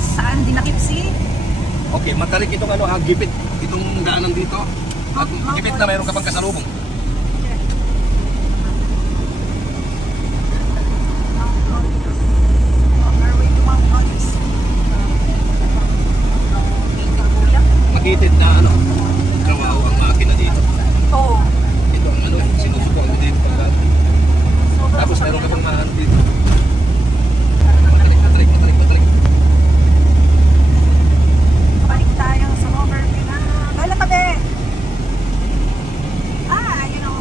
saan dinakip si? Okay, matarik itong ano, gipit. Itong daanan dito. At gipit na mayroon kapag kasalubong. Makitid na ano, kawaw ang makina dito. Oo. Ito ang ano, sinusubukan mo dito. Tapos mayroon ka pang mahanap dito. Matarik. Balik tayo sa overview na. Kala tabi! You know.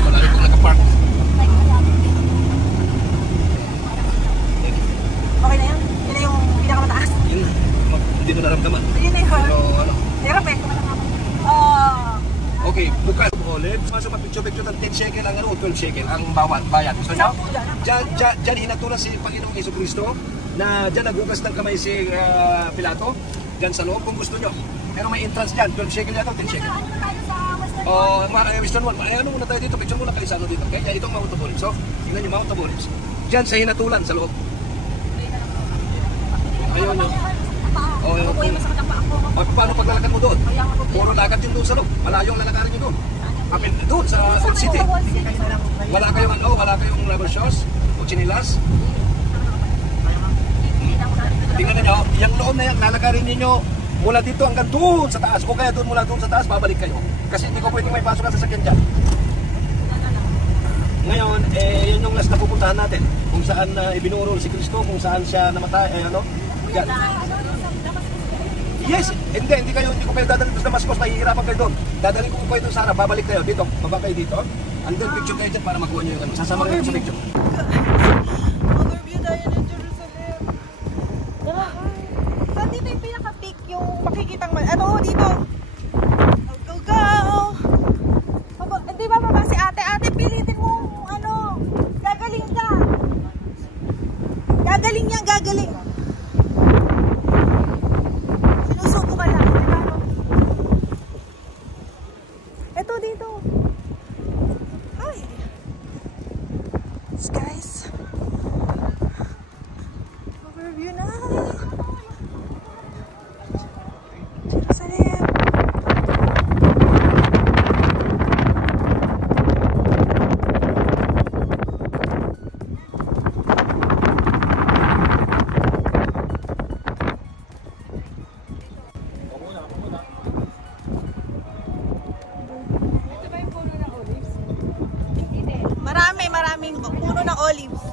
Malaki kong nakapark. Okay na yan? Yun na yung pinakamataas? Yun, hindi ko naramdaman. Yun na yung Pero ano. hirap eh. Okay, bukas ulit. Masuk picture ng 10 shekel ang ano, 12 shekel ang bawat bayad. Gusto nyo? Diyan hinatulan si Panginoong Jesucristo na diyan nagugas ng kamay si Pilato. Diyan sa loob kung gusto nyo. Pero may entrance diyan, 12 shekel yata, 10 shekel. Western Wall. Ano muna tayo dito? Picture muna kayo sa ano dito. Kaya itong Mount of Olives. So, tingnan nyo, Mount of Olives. Diyan sa hinatulan sa loob. Ayaw nyo. Paano paglalakad mo doon? Puro lakad yun doon sa loob. Malayo ang lalakarin nyo doon. Kapit doon sa Old City. Wala kayong rubber shoes o chinilas. Tingnan nyo, yung loob na yan, lalakarin ninyo mula dito hanggang doon sa taas. O kaya doon mula doon sa taas, babalik kayo. Kasi hindi ko pwedeng may pasok ang sasakyan dyan. Ngayon, yun yung last na pupuntahan natin. Kung saan ibinurol si Kristo, kung saan siya namatay, ano. Yan. Yes, hindi ko kayo dadalhin sa Damascus, mahihirapan kayo doon. Dadalhin ko kayo doon sa harap, babalik kayo dito, baba kayo dito. Andun picture kayo dyan para makuha nyo yung ano. Sasama kayo sa picture. Overview tayo ng Jerusalem. Saan dito yung pinaka-peak yung makikitang ano dito? Go! Hindi ba baba si ate? Ate, pilitin mo ano, gagaling ka. Gagaling niya, gagaling. Sinusubo ka lang, di ba? Ito dito. Ay. Guys. Overview na. Jerusalem. Maraming puno ng olives.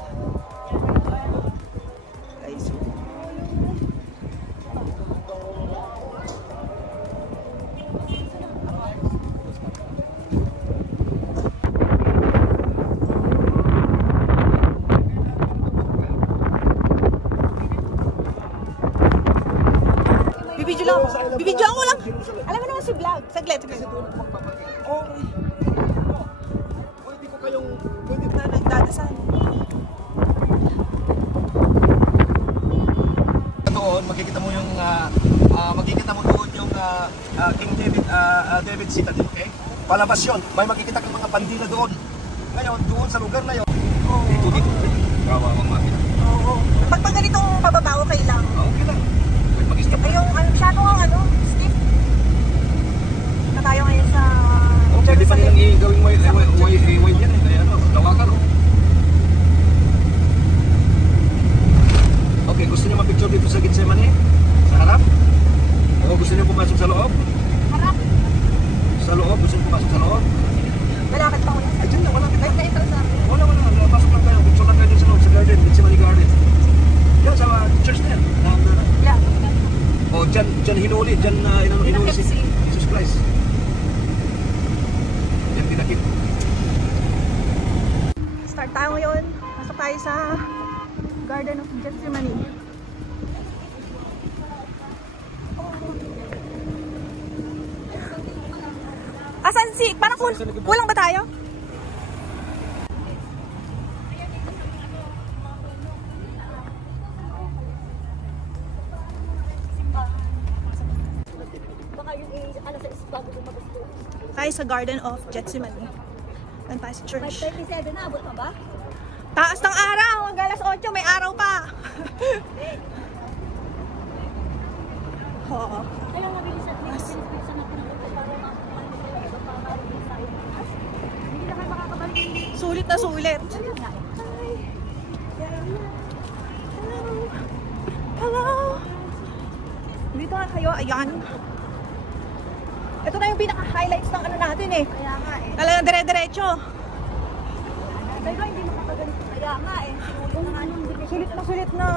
Bibidyoan ko lang. Alam mo naman si vlog. Saglit. Oh. Pwede ko kayong Na nagdadasal. doon, makikita mo yung doon yung King David Citadel, okay? Palabas yun. May makikita kang mga bandila doon. Ngayon, doon sa lugar na yun. Dito. Kawawang makina. Oo. Pag ganitong pababaw, okay lang. Okay lang. Mag-stop. Ay, yung masyado ang stiff. Na tayo ngayon sa Pwede pa nilang i-gawing wave yan eh. Kaya ano, tawakan oh. Okay, gusto niyo mag-picture dito sa Gethsemane? Sa harap? O gusto niyo pumasok sa loob? harap. Sa loob? Gusto niyo pumasok sa loob? Malapit pa ulit. Ay, dyan na, malapit na. Nag-entrance na. Wala. Pasok lang kayo. Picture lang kayo dun sa loob, sa garden. Gethsemane Garden. Yan, sa church na yan. Yeah. O, dyan hinuli. Dyan hinuli si Jesus Christ. Dyan pinakit. Start tayo ngayon. Pasok tayo sa Garden of Gethsemane. Asan si? Parang kulang ba tayo? tayo sa Garden of Gethsemane. Doon tayo sa church. 5:37 na, abot pa ba? Taas ng araw! Hanggang alas 8, may araw pa! Oo. Kaya nga bilis at least sa natin para hindi na kayo makakabalik. Sulit na sulit. Hello! Dito nga kayo, ayan. Ito na yung pinaka-highlights ng ano natin eh. Kaya nga eh. Talagang dire-diretso. Pero hindi makakaganito. Kaya nga eh. Sulit na.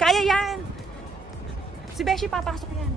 Kaya yan. Si Beshi papasok yan.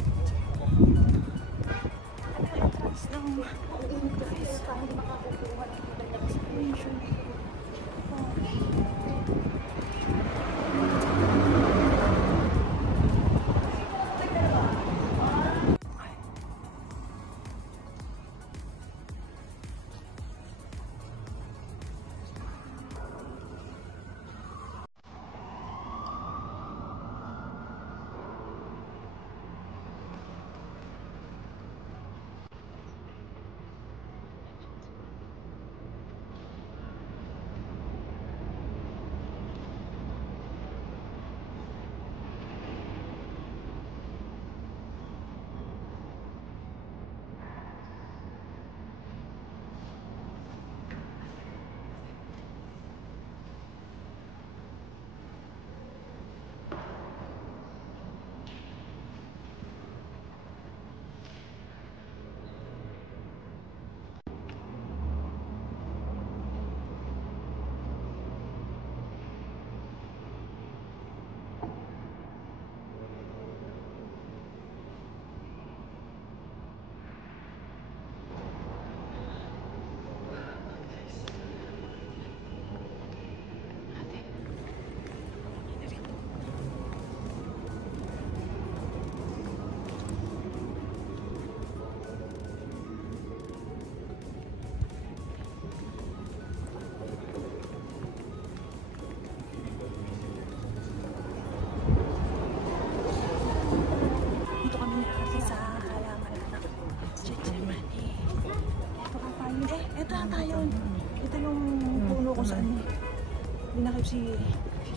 Binakip si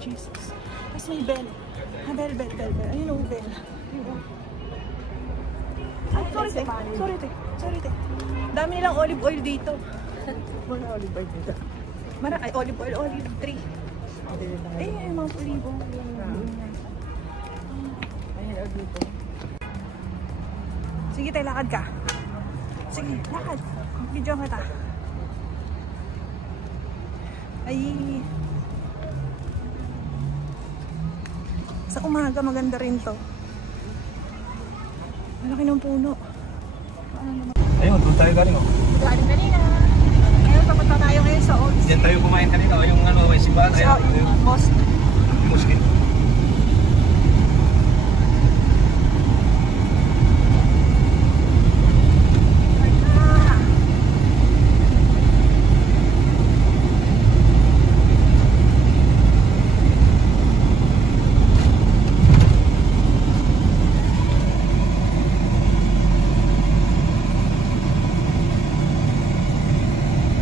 Jesus. Tapos may bell. Bell. Ayun o, bell. Ay, sorry te. Dami nilang olive oil dito. Mga olive oil dito. Ay, olive tree. Eh, mga olibo. Ayun, dito. Sige tayo, lakad ka. Sige, lakad. Video kita. Ay. Sa umaga, maganda rin to. Malaki ng puno. Ayun, doon tayo galing oh. Galing kanina. Ngayon, papunta tayo ngayon sa Olds. Diyan tayo kumain kanina oh, yung ano, may simbahan. Sa mosque. Muslim.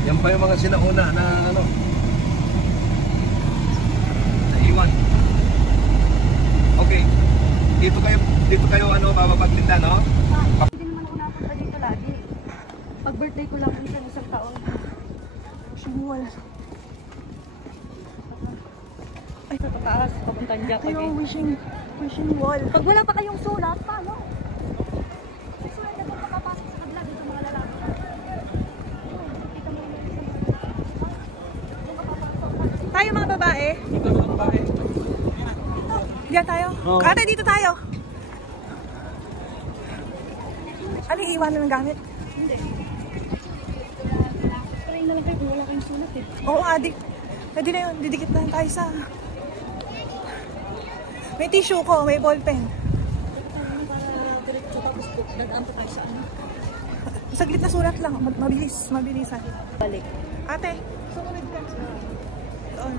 Yan pa yung mga sinauna na ano, naiwan. Okay. Dito kayo ano, mapapagtinda, no? Hindi naman ako napunta dito lagi. Pag birthday ko lang isang taon. Wala. Ay, sa taas, papunta niya Ito yung wishing wall. Pag wala pa kayong sulat, paano? May sulat na kung makapasok sa kabila dito mga lalaki. Tayo mga babae. Dito mga babae. Diyan tayo. Oo. Ate, dito tayo. Aling iwanan ng gamit? Hindi. Try na lang kayo kung wala kayong sulat eh. Oo nga, pwede na yun. Didikit na tayo sa... May tissue ko, may ballpen. Para diretso tapos dadaan pa tayo sa ano. Saglit na sulat lang. Mabilisan. Balik. Ate, sumunod ka. Doon.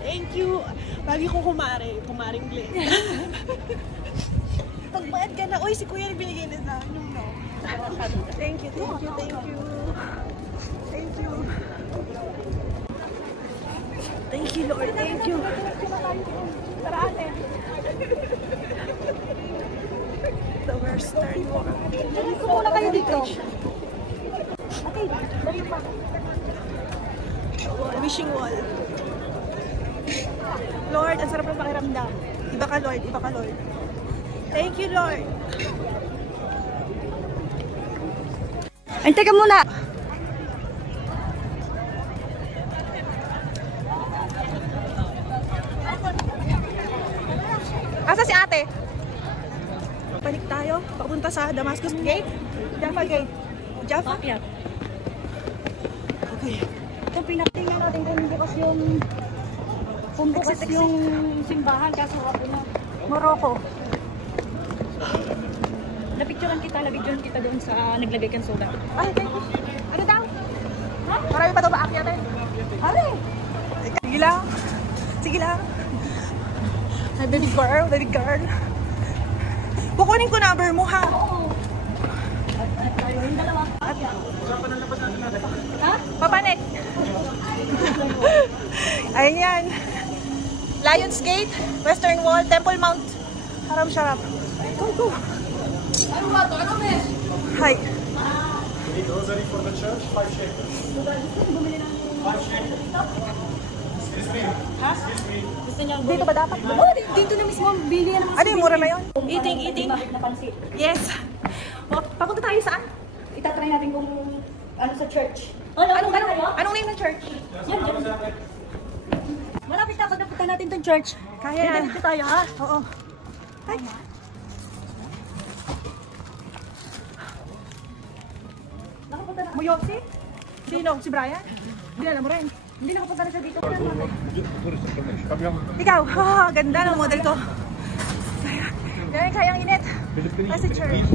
Thank you. Lagi kong kumaring Glenn. Pagbayad ka na, uy, si Kuya binigay na sa akin yung no. Thank you. Thank you, Lord. Thank you. Tara, ate. The Western Wall. Muna kayo dito. Okay, dali pa. Wishing wall. Lord, ang sarap ng pakiramdam. Iba ka, Lord. Thank you, Lord. Ay, teka muna. Asa si ate? Balik tayo. Papunta sa Damascus Gate. Jaffa Gate. Jaffa? Bakit? Okay. Ito pinatingnan natin kung bukas yung simbahan kaso ako na Morocco. Napicturean kita doon sa naglagay kang soda. Ay, thank you. Ano daw? Ha? Marami pa ito ba akyatin? Are! Sige lang. Ay, baby girl. Kukunin ko number mo, ha? Oo. Yung dalawa. Ha? Papanek. Ayun yan. Lions Gate, Western Wall, Temple Mount, Haram Sharaf. Go. Hi. Rosary for the church, 5 shekels. 5 shekels. Gusto niya dito ba dapat? Oo, dito na mismo bili ng Ano yung mura na yun? Eating. Napansin. Yes. O, papunta tayo saan? Itatry natin kung ano sa church. Anong name ng church? Yan. Malapit na pag napunta natin tong church. Kaya yan. Dito tayo, ha? Oo. Ay. Nakapunta na. Moyosi? Sino? Si Brian? Bilala mo rin. Hindi nakapunta na siya dito. Ikaw, ganda ng model ko. Kaya ang init. Kasi church.